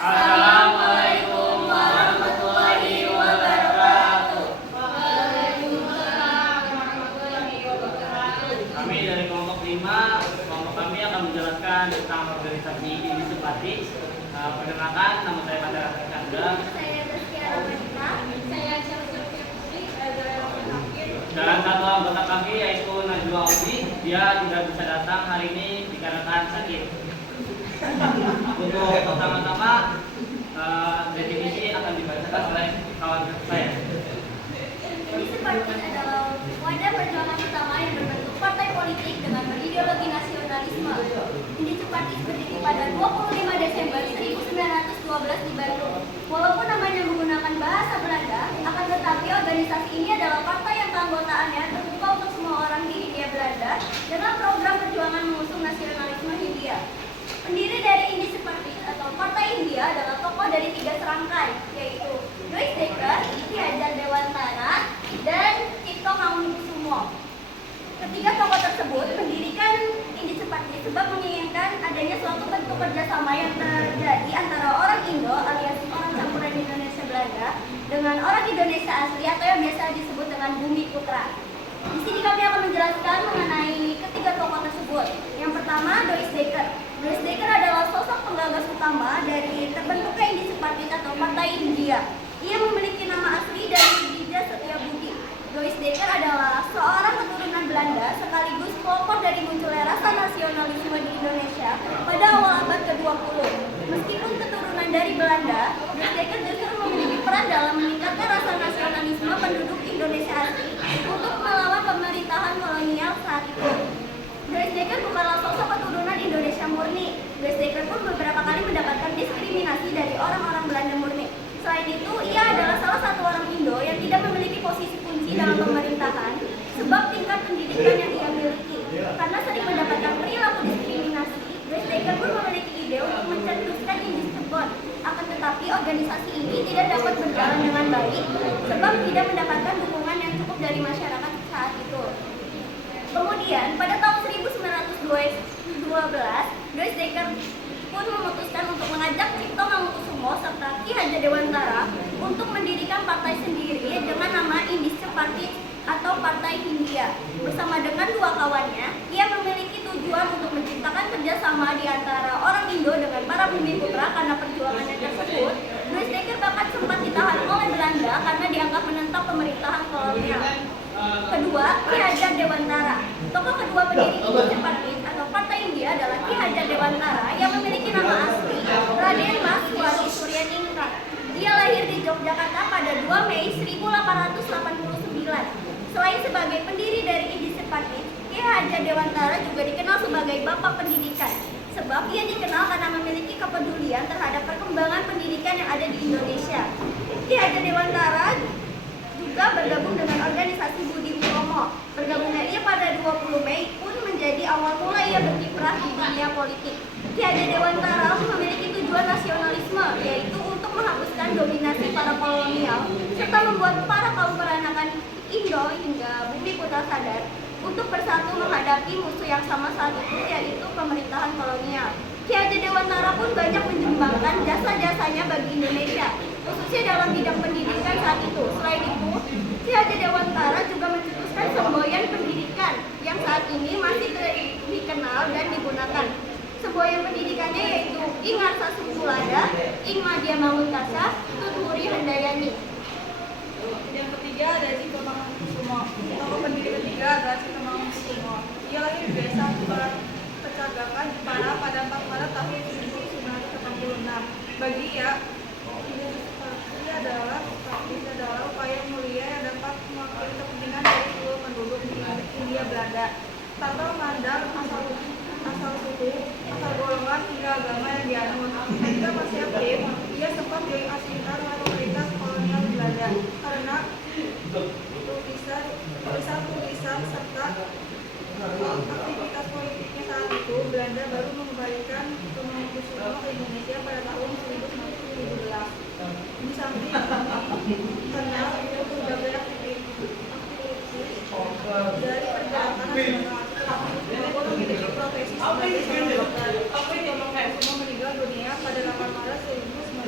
Assalamualaikum warahmatullahi wabarakatuh. Waalaikumsalam warahmatullahi wabarakatuh. Kami dari kelompok 5, kelompok kami akan menjelaskan tentang organisasi ini sepati. Perkenalkan, nama saya Mandara Chandra. Saya Zaskia Ramadita. Saya Chelsea Putri. Dan satu anggota kami yaitu Najwa Obi. Dia tidak bisa datang hari ini dikarenakan sakit. Untuk pertama-tama definisi akan dibacakan oleh kawan saya. Ini seperti adalah wadah perjuangan utama yang berbentuk partai politik dengan berideologi nasionalisme. Ini Cipatis berdiri pada 25 Desember 1912 di Bandung. Walaupun namanya menggunakan bahasa Belanda, akan tetapi organisasi ini adalah partai yang keanggotaannya terbuka untuk semua orang di Hindia Belanda dengan program perjuangan mengusung nasionalisme Hindia. Pendiri dari Indi Cipatis atau Partai Hindia adalah tokoh dari 3 serangkai, yaitu Louis Dekker, Ki Hajar Dewantara, dan Cipto Mangunkusumo. Ketiga tokoh tersebut mendirikan Indi Cipatis sebab menginginkan adanya suatu bentuk kerjasama yang terjadi antara orang Indo alias orang campuran Indonesia Belanda dengan orang Indonesia asli atau yang biasa disebut dengan Bumi Putra. Di sini kami akan menjelaskan mengenai ketiga tokoh tersebut. Yang pertama, Louis Dekker. Louis Dekker adalah sosok penggagas utama dari terbentuknya Indi Cipatis atau Partai Hindia. Ia memiliki nama asli dari Dija Setiabudi. Louis Dekker adalah seorang keturunan Belanda sekaligus pelopor dari munculnya rasa nasionalisme di Indonesia pada awal abad ke-20. Meskipun keturunan dari Belanda, Louis Dekker justru memiliki peran dalam meningkatkan rasa nasionalisme penduduk Indonesia asli untuk melawan pemerintahan kolonial saat itu. Louis Dekker bukanlah sosok keturunan Indonesia murni. Louis Dekker pun beberapa kali mendapatkan diskriminasi dari orang-orang Belanda murni. Selain itu, ia adalah salah satu orang Indo yang tidak memiliki posisi kunci dalam pemerintahan sebab tingkat pendidikan yang ia miliki. Karena sering mendapatkan perilaku diskriminasi, Louis Dekker pun memiliki ide untuk mencetuskan Indi Cipatis. Akan tetapi organisasi ini tidak dapat berjalan dengan baik sebab tidak mendapatkan dukungan yang cukup dari masyarakat saat itu. Kemudian, pada tahun 1912, Louis Dekker pun memutuskan untuk mengajak Cipto Mangunkusumo serta Ki Hajar Dewantara untuk mendirikan partai sendiri dengan nama Indi Cipatis atau Partai Hindia. Bersama dengan 2 kawannya, ia memiliki tujuan untuk menciptakan kerjasama di antara orang Indo dengan para Bumi Putra. Karena perjuangannya tersebut, Louis Dekker bahkan sempat ditahan oleh Belanda karena dianggap menentang pemerintahan kolonial. Kedua, Ki Hajar Dewantara. Tokoh kedua pendiri Indi Cipatis atau Partai Hindia adalah Ki Hajar Dewantara yang memiliki nama asli Raden Mas Wali Suryaningrat. Dia lahir di Yogyakarta pada 2 Mei 1889. Selain sebagai pendiri dari Indi Cipatis, Ki Hajar Dewantara juga dikenal sebagai Bapak Pendidikan. Sebab ia dikenal karena memiliki kepedulian terhadap perkembangan pendidikan yang ada di Indonesia. Ki Hajar Dewantara juga bergabung dengan organisasi Budi Utomo. Bergabungnya ia pada 20 Mei pun menjadi awal mula ia berkiprah di dunia politik. Ki Hajar Dewantara memiliki tujuan nasionalisme, yaitu untuk menghapuskan dominasi para kolonial serta membuat para kaum peranakan Indo hingga Bumi Putra sadar untuk bersatu menghadapi musuh yang sama saat itu, yaitu pemerintahan kolonial. Ki Hajar Dewantara pun banyak menyumbangkan jasa-jasanya bagi Indonesia, khususnya dalam bidang pendidikan saat itu. Selain itu, Ki Hajar Dewantara juga mencetuskan semboyan pendidikan yang saat ini masih dikenal dan digunakan. Semboyan pendidikannya yaitu Ing Arsa Sukulada, Ing Madya Mangunkasa, Tuturi Handayani. Yang ketiga ada Cipto Mangunkusumo. Tokoh pendiri ketiga adalah Cipto Mangunkusumo. Ia lahir di desa Kecagakan, Jepara pada 4 Maret tahun 1986. Bagi ia, ini adalah upaya mulia yang dapat mewakili kepentingan dari seluruh penduduk di Hindia Belanda tanpa memandang asal suku, asal golongan hingga agama yang dianut. Ketika masih aktif, ia sempat diasingkan oleh pemerintah kolonial Belanda karena tulisan serta aktivitas politiknya saat itu. Belanda baru mengembalikan Mangunkusumo ke Indonesia pada tahun 1917. Di samping karena berbagai aktivitas dari pergerakan nasional maupun memiliki profesi sebagai seorang dokter. Cipto Mangunkusumo meninggal dunia pada 8 Maret 19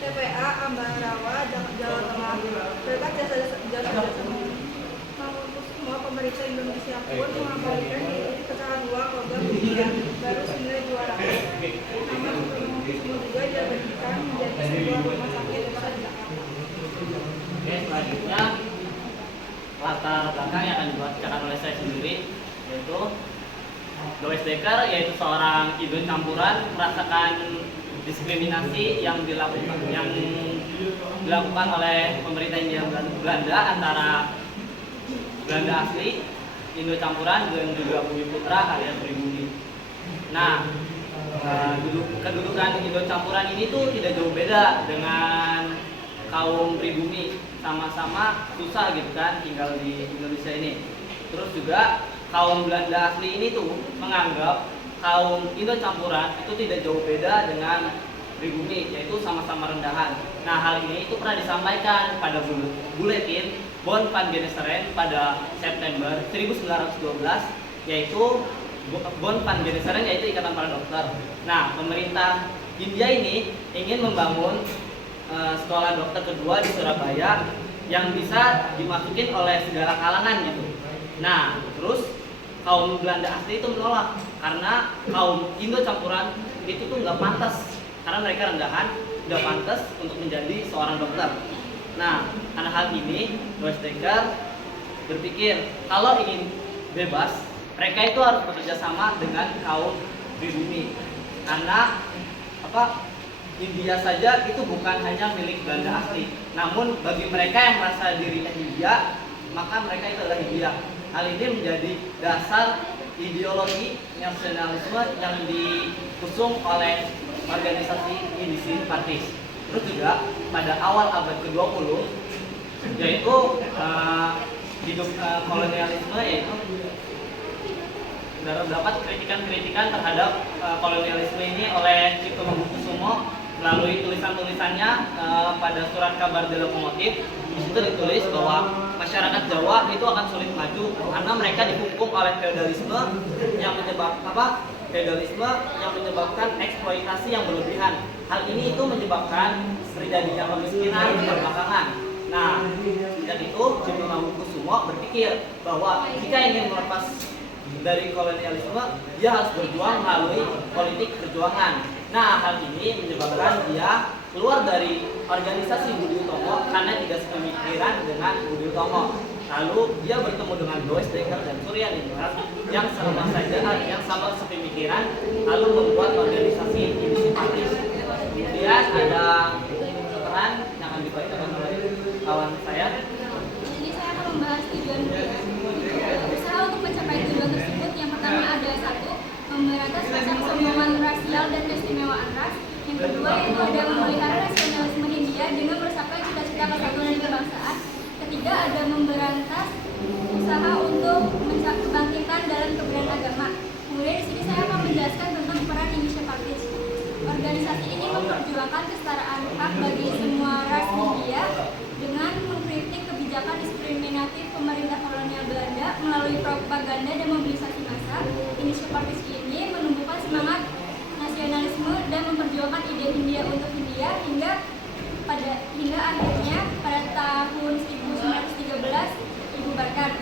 TPA Ambarawa, Jawa Tengah. Berkat jasa-jasa semua pemerintah Indonesia pun mengabaikan diri pecah dua program ujian baru senilai 200. Nama semua juga diabadikan menjadi sebuah rumah sakit besar di Jakarta. Oke, selanjutnya latar belakang yang akan dibacakan oleh saya sendiri, yaitu Lois Dekker, yaitu seorang ibu campuran, merasakan diskriminasi yang dilakukan oleh pemerintah Hindia Belanda antara Belanda asli, Indo campuran, dan juga Bumi Putra alias pribumi. Nah, kedudukan Indo campuran ini tuh tidak jauh beda dengan kaum pribumi, sama-sama susah gitu kan tinggal di Indonesia ini. Terus juga kaum Belanda asli ini tuh menganggap kaum Indo campuran itu tidak jauh beda dengan pribumi, yaitu sama-sama rendahan. Nah, hal ini itu pernah disampaikan pada buletin Bond van Geneseren pada September 1912, yaitu Bond van Geneseren, yaitu Ikatan Para Dokter. Nah, pemerintah Hindia ini ingin membangun sekolah dokter kedua di Surabaya yang bisa dimasukin oleh segala kalangan gitu. Nah, terus kaum Belanda asli itu menolak karena kaum Indo campuran itu tuh nggak pantas, karena mereka rendahan, nggak pantas untuk menjadi seorang dokter. Nah, karena hal ini, Lois Dekker berpikir kalau ingin bebas, mereka itu harus bekerja sama dengan kaum pribumi. Karena Hindia saja itu bukan hanya milik Belanda asli, namun bagi mereka yang merasa dirinya Hindia, maka mereka itu adalah Hindia. Hal ini menjadi dasar ideologi nasionalisme yang diusung oleh organisasi Indonesian Parties. Terus juga pada awal abad ke-20, yaitu hidup kolonialisme, yaitu terdapat kritikan-kritikan terhadap kolonialisme ini oleh Cipto Mangunkusumo melalui tulisan-tulisannya pada surat kabar The Lokomotif. Di situ ditulis bahwa masyarakat Jawa itu akan sulit maju karena mereka dikungkung oleh feodalisme yang menyebabkan eksploitasi yang berlebihan. Hal ini itu menyebabkan terjadinya kemiskinan keterbelakangan. Nah, sejak itu Cipto Mangunkusumo berpikir bahwa jika ingin melepas dari kolonialisme, dia harus berjuang melalui politik perjuangan. Nah, hal ini menyebabkan dia keluar dari organisasi Budi Utomo karena tidak sepemikiran dengan Budi Utomo. Lalu dia bertemu dengan Lois Dekker dan Surya Ningrat yang sama sepemikiran, lalu membuat organisasi Indonesian Parties. Kemudian ada peran yang akan dibacakan oleh kawan saya. Jadi saya akan membahas tujuan berusaha untuk mencapai tujuan tersebut. Yang pertama ada satu, memberantas rasa kesombongan rasial dan keistimewaan ras. Yang kedua yaitu ada memelihara nasionalisme Hindia dengan meresapkan cita-cita kesatuan dan kebangsaan. Ketiga ada memberantas usaha untuk kebangkitan dalam kebenaran agama. Kemudian di sini saya akan menjelaskan tentang peran Indonesian Parties. Organisasi ini memperjuangkan kesetaraan hak bagi semua ras Hindia dengan mengkritik kebijakan diskriminatif pemerintah kolonial Belanda melalui propaganda dan mobilisasi massa. Indonesian Parties ini menumbuhkan semangat nasionalisme dan memperjuangkan ide Hindia untuk Hindia hingga akhirnya pada tahun 1913 dibubarkan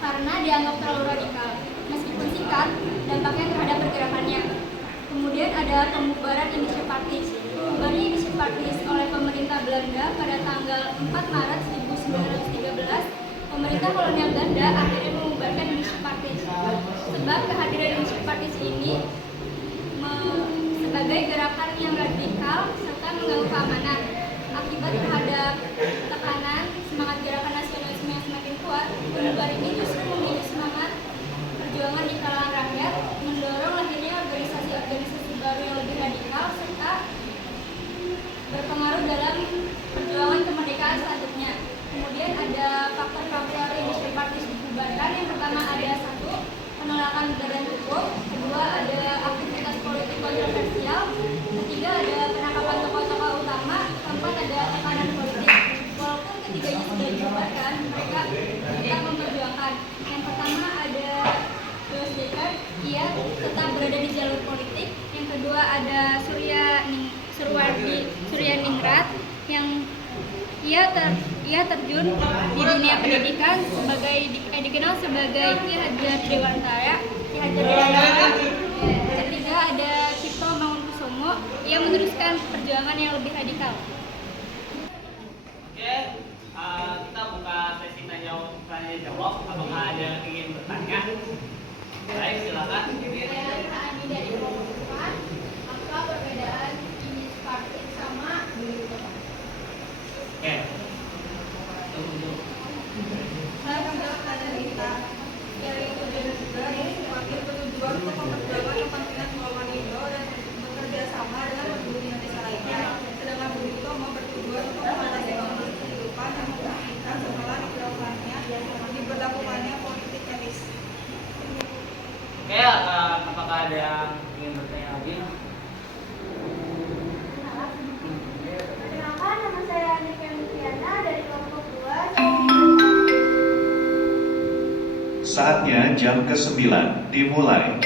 karena dianggap terlalu radikal. Meskipun singkat, dampaknya terhadap pergerakannya. Kemudian ada pembubaran Indonesian Parties. Pembubaran Indonesian Parties oleh pemerintah Belanda pada tanggal 4 Maret 1913, pemerintah kolonial Belanda akhirnya membubarkan Indonesian Parties. Sebab kehadiran Indonesian Parties ini sebagai gerakan yang radikal serta mengganggu keamanan. Akibat terhadap tekanan semangat gerakan nasionalisme yang semakin kuat, pembubaran ini justru memicu semangat perjuangan di kalangan rakyat, mendorong lahirnya organisasi-organisasi baru yang lebih radikal serta berpengaruh dalam perjuangan kemerdekaan selanjutnya. Kemudian ada faktor-faktor Indonesian Parties dibubarkan. Yang pertama ada satu, penolakan badan hukum. Kedua ada aktivitas politik kontroversial. Ketiga ada penangkapan tokoh-tokoh utama. Keempat ada tekanan politik. Walaupun ketiganya sudah dibubarkan, mereka tetap memperjuangkan. Yang pertama ada Lois Dekker. Ia kedua ada Suryaningrat yang ia terjun di dunia pendidikan dikenal sebagai Ki Hajar Dewantara. Ketiga ada Cipto Mangunkusumo, ia meneruskan perjuangan yang lebih radikal. Oke, kita buka sesi tanya jawab. Apakah ada yang ingin bertanya? Baik, silakan. Ani dari Kompas, apa perbedaan ini partit sama Oke. Tunggu. Saya akan menjawab pertanyaan kita, yaitu dengan wakil bertujuan untuk memperjuangkan kepentingan golongan Indo dan bekerja sama dengan penduduk Indonesia lainnya. Sedangkan Bung Tomo bertujuan untuk mengatasi kondisi kehidupan yang memungkinkan setelah diberlakukannya politik etis. Oke, apakah ada yang ingin bertanya lagi? Perkenalkan, nama saya Anika Mutiana dari kelompok 2. Saatnya jam ke-9 dimulai.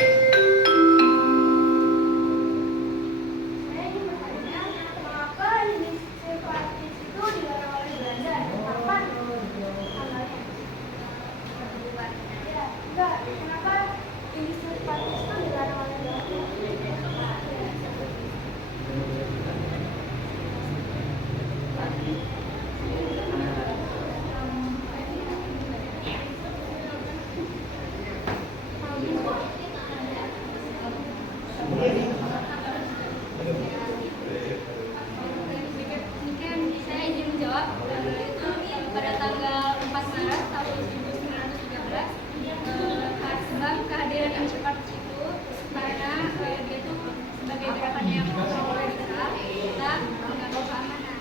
Saya ingin bertanya, mengapa Indonesia partit itu dilarang oleh Belanda dan kapan tanggalnya? Enggak, kenapa Indonesia partit itu dilarang oleh Belanda? Mungkin saya izin menjawab. Itu pada tanggal 4 Maret tahun 1913 sebab kehadiran Indonesia Partis itu karena dia itu sebagai gerakan yang radikal, kita mengganggu keamanan.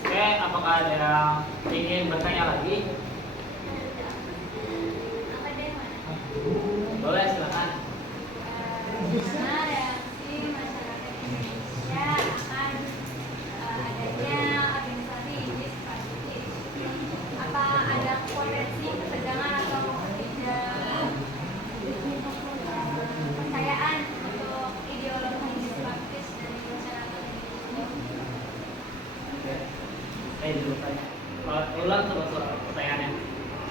Oke, apakah ada yang ingin bertanya lagi? Apa deh, mana? Boleh, silakan. Bagaimana reaksi masyarakat Indonesia akan adanya organisasi ISIS partit? Apa ada potensi ketegangan atau kepercayaan untuk ideologi ISIS partit dari masyarakat Indonesia? Saya dulu tanya. Ulang terus pertanyaannya.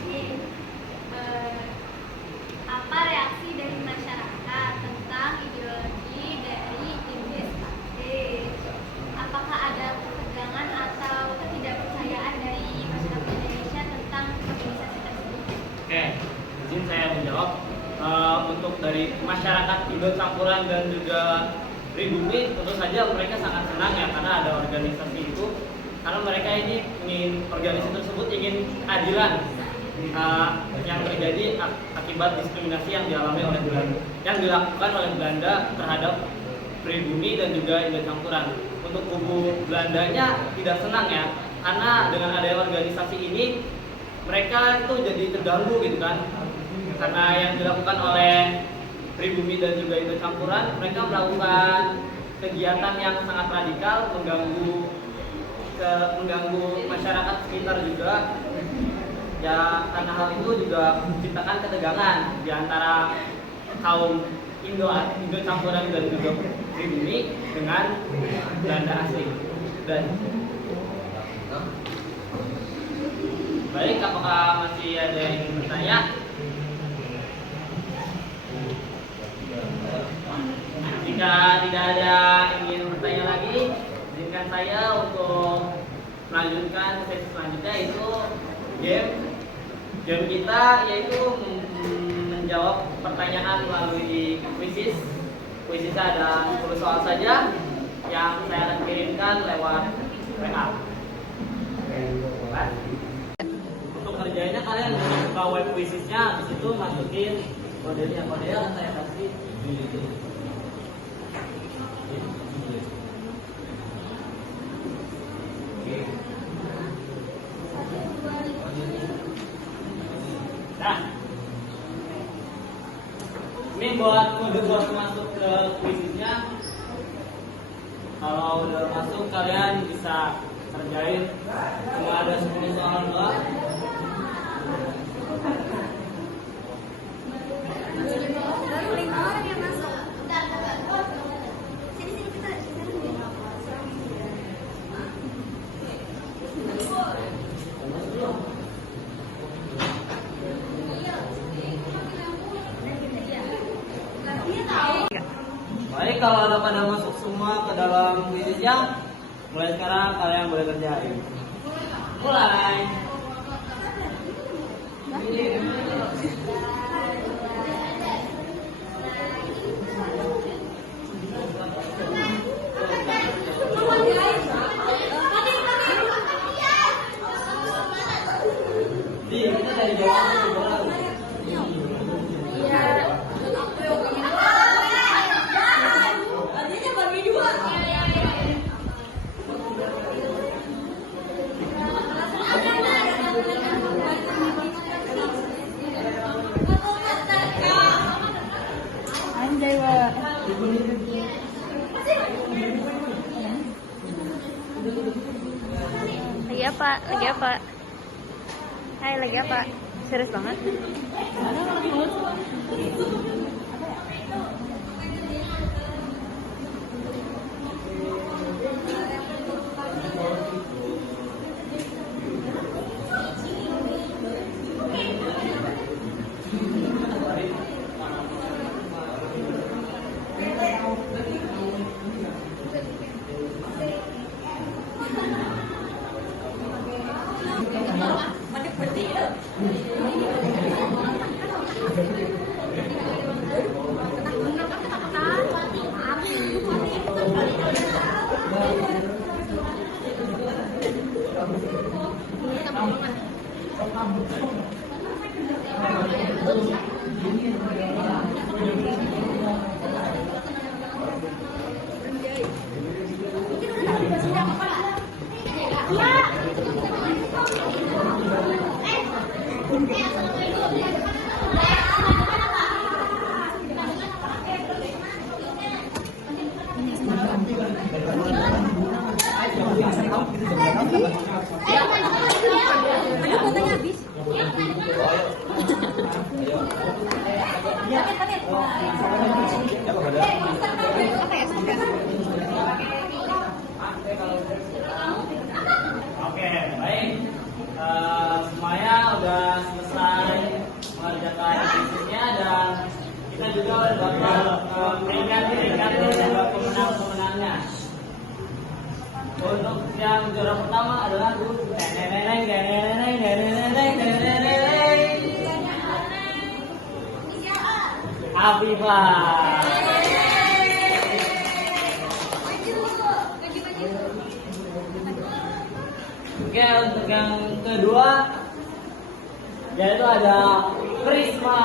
Ini, apa reaksi dari masyarakat tentang ideologi dari ISIS partit? Apakah ada ketegangan atau ketidakpercayaan dari masyarakat Indonesia tentang organisasi tersebut? Oke, izin saya menjawab. Untuk dari masyarakat Indo campuran dan juga pribumi, tentu saja mereka sangat senang ya karena ada organisasi itu. Karena mereka ini organisasi tersebut ingin keadilan yang terjadi akibat diskriminasi yang dialami oleh Belanda, yang dilakukan oleh Belanda terhadap pribumi dan juga Indo campuran. Untuk kubu Belandanya tidak senang ya, karena dengan adanya organisasi ini mereka itu jadi terganggu gitu kan, karena yang dilakukan oleh pribumi dan juga Indo campuran, mereka melakukan kegiatan yang sangat radikal, mengganggu masyarakat sekitar juga. Ya, karena hal itu juga menciptakan ketegangan di antara kaum Indo campuran dan juga pribumi dengan Belanda asli. Dan baik, apakah masih ada yang ingin bertanya? Jika tidak ada yang ingin bertanya lagi, izinkan saya untuk melanjutkan sesi selanjutnya, itu game kita, yaitu menjawab pertanyaan melalui kuisis. Kuisisnya ada 10 soal saja yang saya akan kirimkan lewat WA. Untuk kerjanya kalian buka web kuisisnya, habis itu masukin kodenya yang saya kasih. Nah, ini kode buat masuk ke kuisisnya. Kalau udah masuk, kalian bisa kerjain. Cuma ada 10 soal doang. baru 5 orang yang masuk. Sini sini kita Baik, kalau ada pada masuk semua ke dalam titiknya, mulai sekarang kalian boleh kerjain. Mulai. Di, kita dari jawab. Lagi apa? Lagi apa? Hai, lagi apa? Serius banget? Oke, baik. Semuanya udah selesai mengerjakan bisnisnya dan kita juga udah dapat peringkat dan pemenang-pemenangnya. Untuk yang juara pertama adalah Afifah. Oke, untuk yang kedua yaitu ada Prisma.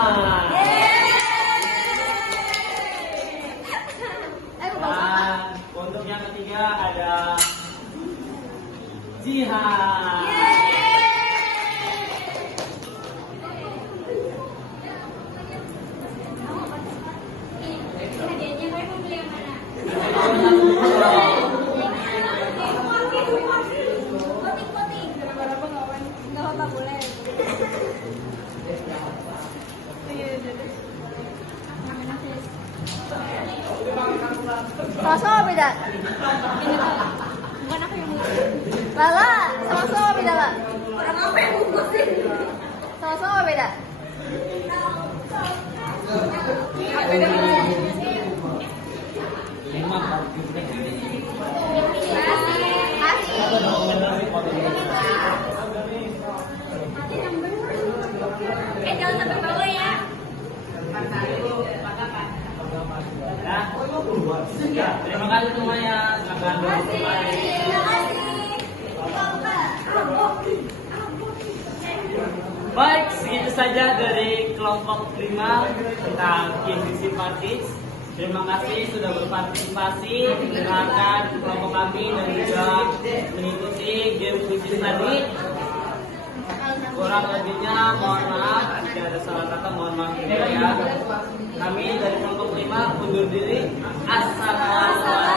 Dan untuk yang ketiga ada Jihan. Sama-sama beda. bukan aku yang mau. Lala, sama-sama beda, Lala. Orang apa yang bungkus sih? Sama-sama beda. Jangan sampai bawah ya. Ya, terima kasih semuanya. Silakan mulai. Baik, segitu saja dari kelompok 5 tentang KBC Parties. Terima kasih sudah berpartisipasi mendengarkan kelompok kami dan juga mengikuti game bisnis tadi. Kurang lebihnya mohon maaf jika ada salah kata, mohon maaf juga ya. Kami dari kelompok 5 undur diri. Assalamualaikum.